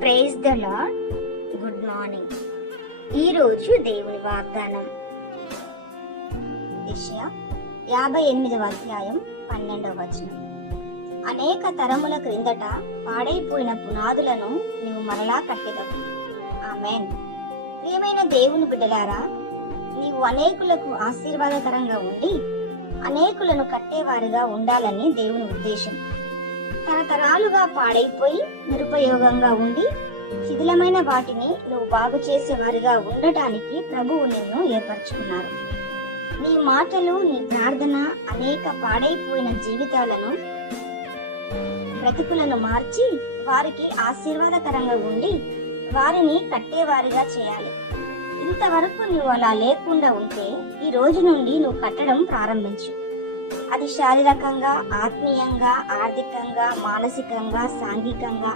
Praise the lord good morning ఈరోజు దేవుని వాగ్దానం. దిశ యాభై ఎనిమిదవ అధ్యాయం పన్నెండవ వచనం. అనేక తరముల క్రిందట పాడైపోయిన పునాదులను నీవు మరలా కట్టెదవు. ఆమెన్. ప్రియమైన దేవుని బిడ్డలారా నీవు అనేకులకు ఆశీర్వాదకరంగా ఉండి అనేకులను కట్టేవారిగా ఉండాలని దేవుని ఉద్దేశం. తరతరాలుగా పాడైపోయి నిరుపయోగంగా ఉండి శిథిలమైన వాటిని నువ్వు బాగు చేసేవారిగా ఉండటానికి ప్రభువు నిన్ను ఏర్పరచుకున్నారు. నీ మాటలు నీ ప్రార్థన అనేక పాడైపోయిన జీవితాలను బ్రతుకులను మార్చి వారికి ఆశీర్వాదకరంగా ఉండి వారిని కట్టేవారిగా చేయాలి. ఇంతవరకు నువ్వు అలా లేకుండా ఉంటే ఈ రోజు నుండి నువ్వు కట్టడం ప్రారంభించు. అది శారీరకంగా ఆత్మీయంగా ఆర్థికంగా మానసికంగా సాంఘికంగా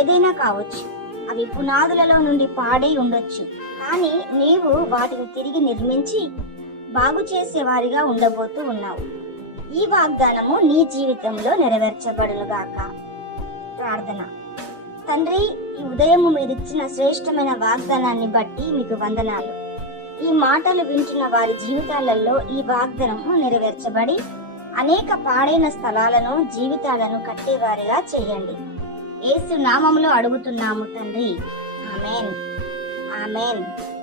ఏదైనా కావచ్చు. అవి పునాదులలో నుండి పాడై ఉండొచ్చు. కానీ నీవు వాటిని తిరిగి నిర్మించి బాగు చేసేవారిగా ఉండబోతూ ఉన్నావు. ఈ వాగ్దానము నీ జీవితంలో నెరవేర్చబడునుగాక. ప్రార్థన. తండ్రి ఈ ఉదయము మీరిచ్చిన శ్రేష్టమైన వాగ్దానాన్ని బట్టి మీకు వందనాలు. ఈ మాటలు వింటున్న వారి జీవితాలలో ఈ వాగ్దానము నెరవేర్చబడి అనేక పాడైన స్థలాలను జీవితాలను కట్టేవారిగా చేయండి. ఏసు నామములో అడుగుతున్నాము తండ్రి. ఆమెన్. ఆమెన్.